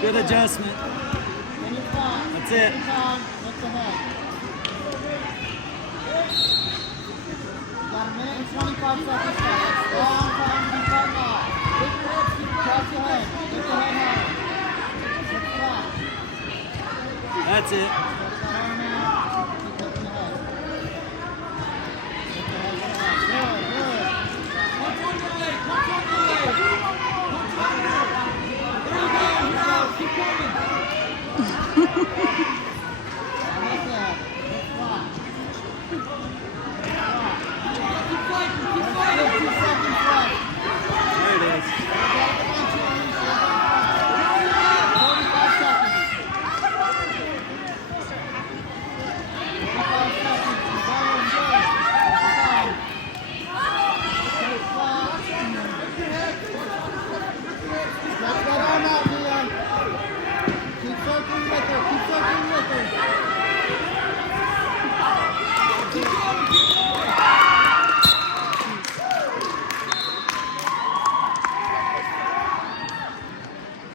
Good adjustment. That's it. Look ahead. Got a minute and 25 seconds left. Long time to be cutting off. Lift your hips, keep across your head. Lift your head higher. Look flat. That's it. Stretch that arm out. Keep lifting the head. Lift your head flat. Good, good. Punch on your leg. Punch on your leg. Punch on your leg. There you go. Keep coming. Like that. Look flat. Keep fighting. Keep 50 fighting. seconds left. There it is. 45 seconds. 45 seconds. You're going good. Fine. Stretch that arm out, Leon. Keep circling with her. Keep circling with her.